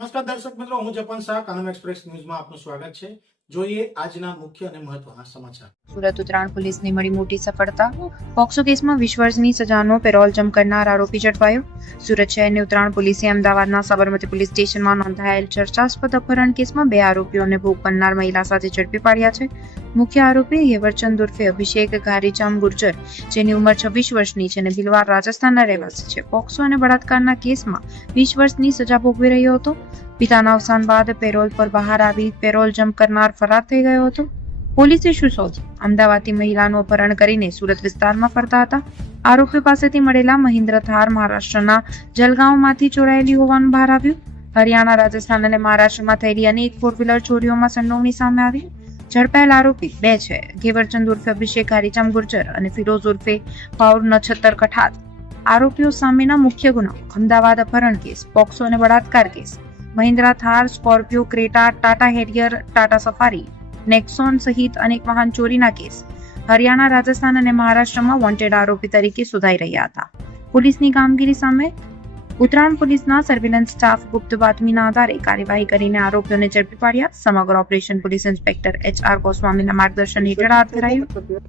નમસ્કાર દર્શક મિત્રો, હું જપન શાહ, કાનમ એક્સપ્રેસ ન્યૂઝમાં આપનું સ્વાગત છે. જોઈએ આજના મુખ્ય અને મહત્વના સમાચાર. સુરત ઉત્તરાયણ પોલીસને મળી મોટી સફળતા. પોક્સો કેસમાં 20 વર્ષની સજાનો પેરોલ જમ્પ કરનાર આરોપી ઝડપાયો. સુરત શહેરની ઉત્તરાયણ પોલીસે અમદાવાદના સાબરમતી પોલીસ સ્ટેશનમાં નોંધાયેલ ચર્ચાસ્પદ અપહરણ કેસમાં 2 આરોપીઓને ભોગ બનનાર મહિલા સાથે ઝડપી પાડ્યા છે. મુખ્ય આરોપી હેવરચંદ ઉર્ફે અભિષેક ઘારીચામ ગુર્જર, જેની ઉંમર 26 વર્ષની છે અને ભીલવાર રાજસ્થાનના રહેવાસી છે. પોક્સો અને બળાત્કારના કેસમાં 20 વર્ષની સજા ભોગવી રહ્યો હતો. પિતાના અવસાન બાદ પેરોલ પર બહાર આવી પેરોલ જમ્પ કરનાર ફરાર થઈ ગયો હતો. પોલીસે શું શોધ્યું? અમદાવાદથી મહિલાનું અપહરણ કરીને સુરત વિસ્તારમાં ફરતા હતા. આરોપી પાસેથી મળેલા મહિન્દ્ર થાર મહારાષ્ટ્રના જલગાંવમાંથી ચોરાયેલી હોવાનું બહાર આવ્યું. હરિયાણા, રાજસ્થાન અને મહારાષ્ટ્રમાં થયેલી અનેક 4-વ્હીલર ચોરીઓમાં સંડોવણી સામે આવી. ઝડપાયેલ આરોપી 2 છે. ઘેવરચંદ ઉર્ફે અભિષેક ઘારીચામ ગુર્જર અને ફિરોઝ ઉર્ફે ફાઉર નછત્તર કઠાત. આરોપીઓ સામેના મુખ્ય ગુનાઓ: અમદાવાદ અપહરણ કેસ, પોક્સો અને બળાત્કાર case, Mahindra Thar, Scorpio, Creta, Tata Harrier, Tata safari, Nexon સહિત અનેક વાહન ચોરીના કેસ. હરિયાણા, રાજસ્થાન અને મહારાષ્ટ્રમાં વોન્ટેડ આરોપી તરીકે શોધાઈ રહ્યા હતા. પોલીસની કામગીરી સામે ઉત્તરાયણ પોલીસના સર્વેલન્સ સ્ટાફ ગુપ્ત બાતમીના આધારે કાર્યવાહી કરીને આરોપીઓને ઝડપી પાડ્યા. સમગ્ર ઓપરેશન પોલીસ ઇન્સ્પેક્ટર HR ગોસ્વામીના માર્ગદર્શન હેઠળ હાથ ધરાયું.